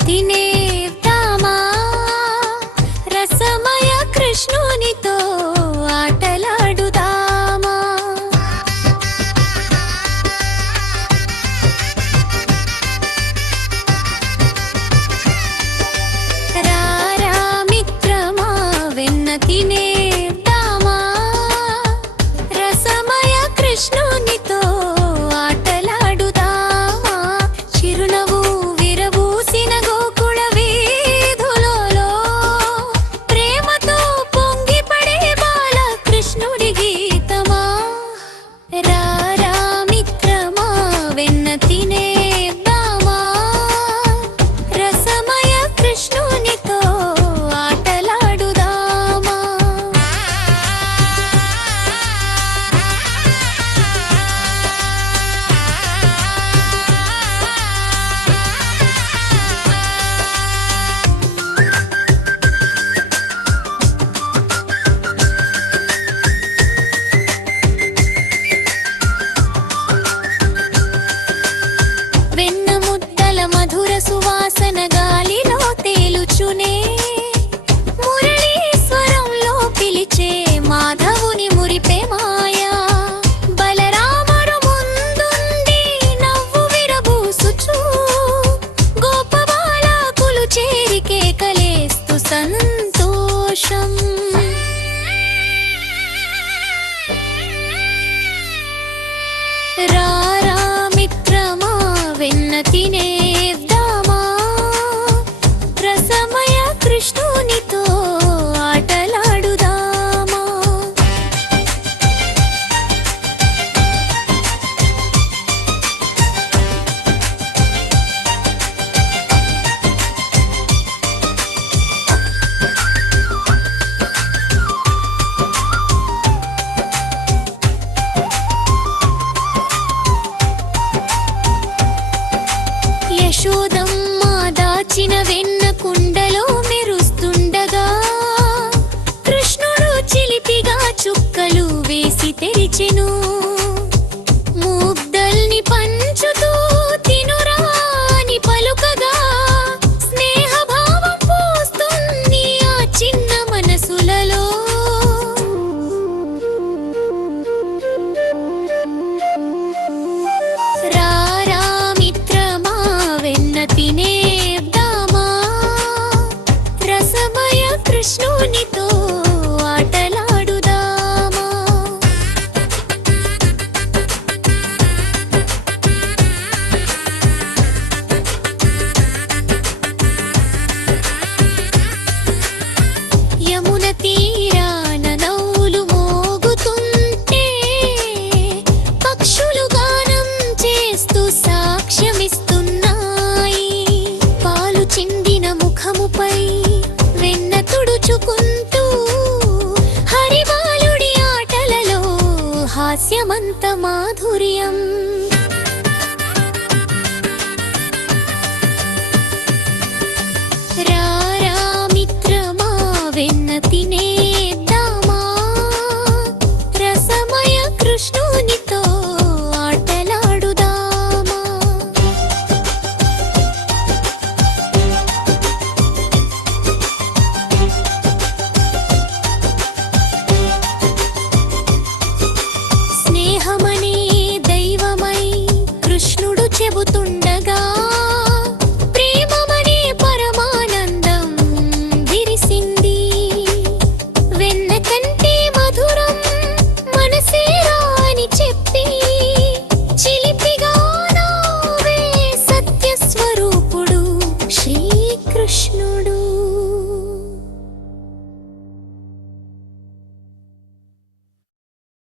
తినేద్దామా రసమయ కృష్ణునితో ఆటలాడుదామా రారా మిత్రమా వెన్న తినేద్దామా రసమయ కృష్ణునితో ఆటలాడుదామా చిరునవ్వు విరబూసిన గోకుల వీధులలో ప్రేమతో పొంగిపడే బాలకృష్ణుడి గీతమా రారా మిత్రమా వెన్న తినేద్దామా రసమయ కృష్ణునితో ఆటలాడుదామా వెన్న ముద్దల మధుర సువాసన గాలిలో తేలుచునే మురళీశ్వరంలో పిలిచే మాధవుని మురిపే మాయా బలరాముడు ముందుండి నవ్వు విరబూసుచు గోపబాలకులు చేరి కేకలేస్తూ సంతోషం రారా మిత్రమా వెన్న తినేద్దామా రసమయ కృష్ణునితో ఆటలాడుదామా యశోదమ్మ దాచిన వెన్న కుండలో మెరుస్తుండగా కృష్ణుడు చిలిపిగా చుక్కలు వేసి తెరిచెను ముద్దల్ని పంచుతూ తినురా అని పలుకగా స్నేహభావం పోస్తుంది ఆ చిన్న మనసులలో రారా మిత్రమా వెన్న తినేద్దామా రసమయ కృష్ణునితో ఆటలాడుదామా యమున తీరాన నవ్వులు మోగుతుంటే పక్షులు గానం చేస్తూ సాక్ష్యమిస్తున్నాయి పాలు చిందిన ముఖముపై వెన్న తుడుచుకుంటూ హరిబాలుడి ఆటలలో హాస్యమంత మాధుర్యం